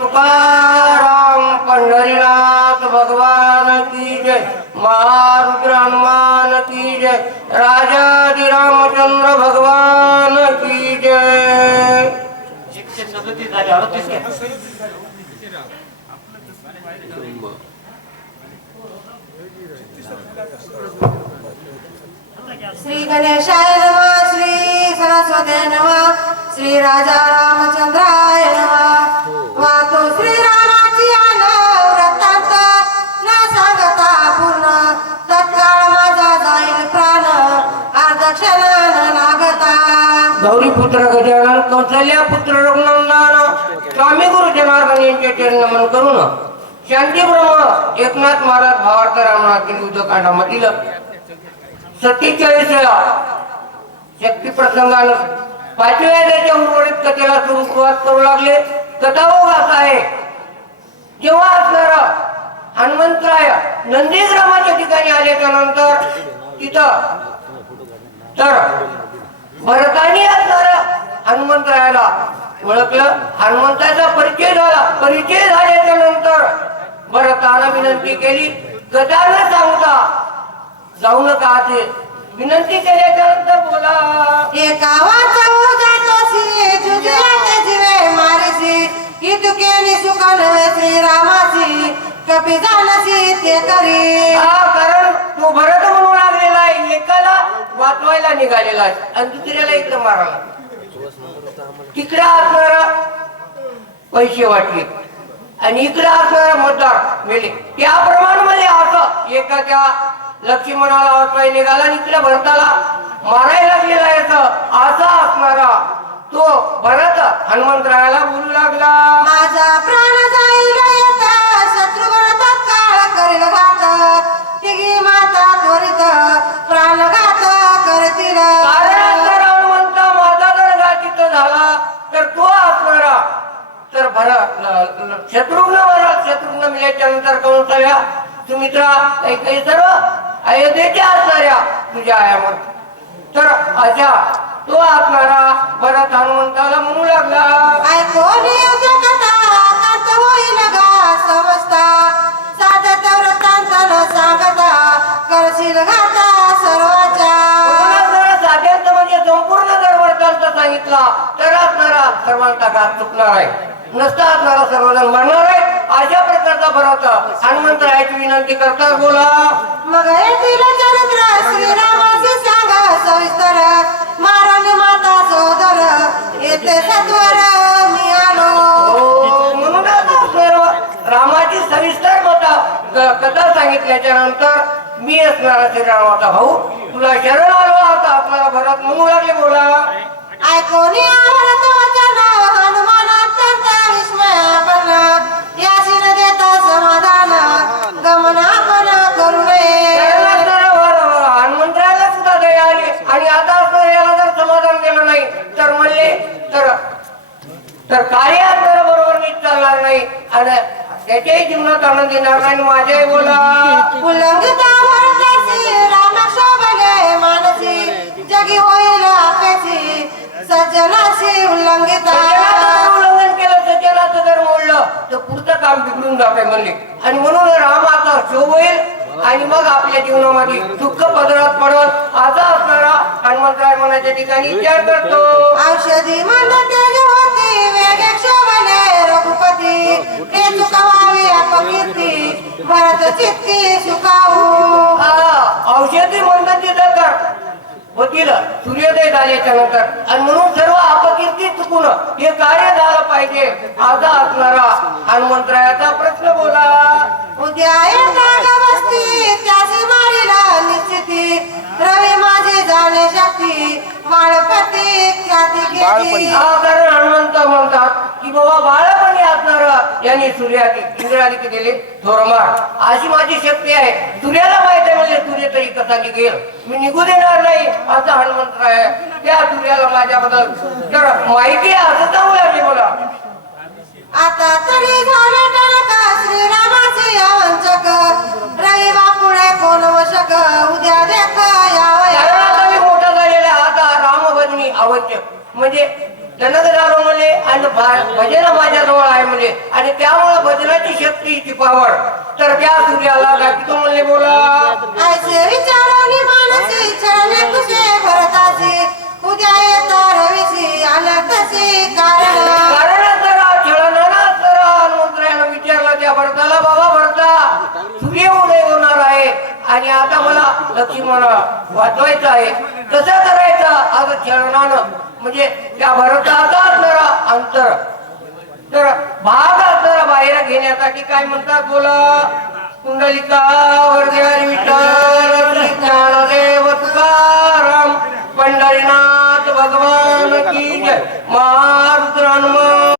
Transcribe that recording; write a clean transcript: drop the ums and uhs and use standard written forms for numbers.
तुकाराम पंढरीनाथ भगवान की जय, महारुद्र हनुमान की जय, राजाधी रामचंद्र भगवान की जय. 137 झाले 38 घ्या. श्री गणेशाय नमः, श्री सरस्वती नमः, श्री राजा रामचंद्राय नमः. वातो श्री रामाची वृत्तांत न सांगता पूर्ण, तत्काळ माझा जाईल प्राण अर्धक्षण न लागता. गौरी पुत्र गजानन, कौशल्या पुत्र रघुनंदन, स्वामी गुरु जनार्दन यांचे चरण नमन करून शांती ब्रह्म एकनाथ महाराज भावार्थ रामनाथ युद्धकांडामधील 47व्या शक्ती प्रसंगानं 5व्या अध्यायाच्या उर्वरित कथेला सुरुवात करू लागले. कथाओघ असा आहे, जेव्हा असणारा हनुमंतराय नंदीग्रामाच्या ठिकाणी आल्याच्या नंतर तिथं तर भरतानी असणाऱ्या हनुमंतरायाला ओळखलं. हनुमंताचा परिचय झाला. परिचय झाल्याच्या नंतर भरताला विनंती केली, गदा न सांगता जाऊ नका ते विनंती केल्याच्या नंतर बोला. एका वाचाऊ जातोसी जुजियाने जीवे मारेसी, की तुकेनी सुखा नव्हे श्रीरामाची कपी जाणसी ते करी. कारण तो भरत म्हणून लागलेला आहे, एकाला वाचवायला निघालेला आहे आणि दुसऱ्याला इकडे मारायला. तिकडे असणारा पैसे वाटले आणि इकडे असणारा मतदार मेले. त्याप्रमाणे मध्ये असं एखाद्या लक्ष्मणाला वाचवायला निघाला आणि इकडे भरताला मारायला लागलेला आहे. असा असणारा तो भरत हनुमंतरायाला बोलू लागला, माझा प्राण जाईल येता शत्रुघ्न तत्काळ करील घात, तिघी माता त्वरित प्राणघात करतील. कारण जर हनुमंता माझा जर घातित झाला तर तो असणारा तर भरत शत्रुघ्न मिळाल्याच्या नंतर कौशल्या सुमित्रा काही सर्व अयोध्येच्या असणाऱ्या तुझ्या आयावर तर अशा तो असणारा भरत हनुमंताला म्हणू लागला, ऐकून युद्ध कथा कांत होईल घास अवस्था, साधत वृत्तांत न सांगता करशील घाता सर्वाच्या. साध्यांत म्हणजे संपूर्ण जर वृत्तांत सांगितला तर असणारा सर्वांचा घात चुकणार आहे, नसता असणारा सर्वजण मरणार आहे. अशा प्रकारचा भरत हनुमंतरायाची विनंती करतात. बोला. मग येथील चरित्र श्रीरामाचे सांगा सविस्तर, माराने माता सोदर येथे सत्वर मी आलो. म्हणूनच सर्व रामाची सविस्तर कथा सांगितल्याच्या नंतर मी असणारा श्रीरामाचा भाऊ तुला शरण आलो. आता आपल्याला भरत म्हणू लागले. बोला. ऐकून आवडत वचन हनुमान अत्यंत विस्मयापन, यासी न देता समाधान गमन आपण करू नये. हनुमंतरायाला सुद्धा दया आली आणि आता याला जर समाधान दिलं नाही तर म्हणले तर कार्य बरोबर नीट चालणार नाही आणि त्याच्याही जीवनात आनंद येणार नाही. माझ्याही बोला. उल्लंघिता वर्तासी राम शोभले मानसी, जगी होईल अपेची सज्जनाशी उल्लंघिता. उल्लंघन केलं सज्जनाचं जर मोडलं तर पुढचं काम बिघडून जाते म्हणले आणि म्हणून रामाचा शोभ होईल आणि मग आपल्या जीवनामध्ये दुःख पदरात पडत असा असणारा हनुमंतराय मनाच्या ठिकाणी विचार करतो. औषधी म्हणते होती वेगे शोभले रघुपती, ते चुकावावी अपकीर्ती भरत चित्ती सुखाऊ. औषधी म्हणतात तर होतील सूर्योदय झाल्याच्या नंतर आणि म्हणून सर्व अपकीर्ती चुकून हे कार्य झालं पाहिजे असा असणारा हनुमंतरायाचा प्रश्न. बोला. उद्या येता बसती त्याची मारीला निश्चिती, रवी माझे जाणे शक्ती बाळपती ख्याती घेती. कारण हनुमंत म्हणतात की बाबा बाळपणी असणारा यांनी सूर्याची इंद्रादिक दिले थोरमार अशी माझी शक्ती आहे. सूर्याला माहिती आहे म्हणजे सूर्य तरी कसा निघेल, मी निघू देणार नाही असा हनुमंतराय त्या सूर्याला माझ्याबद्दल तर माहिती आहे असं सांगू लागले. बोला. आता तरी झाले टळक श्रीरामाचे अवंचक, रवी बापुळे कोण वशक उद्या देख यावया. कारण आता मी मोठा झालेला आता रामभजनी आवश्यक म्हणजे टणक झालो म्हणे आणि भजन माझ्याजवळ आहे म्हणे आणि त्यामुळे भजनाची शक्ती ती पावड तर त्या सूर्याला दाखवतो म्हणले बोला ऐसे विचारोनी मानसी छळणे कुशे भरतासी उद्या येता रविसी आलं कसे कारण विचारला त्या भरताला बाबा भरता सूर्य उदय होणार आहे आणि आता मला लक्ष्मण वाचवायचं आहे कसं करायचं आता छळणानं म्हणजे त्या भरताचा असणारा अंतर तर भाग असणारा बाहेर घेण्यासाठी काय म्हणतात बोला कुंडलिका वरदेवारी विठ्ठल ज्ञानदेव तुकाराम पंढरीनाथ भगवान की जय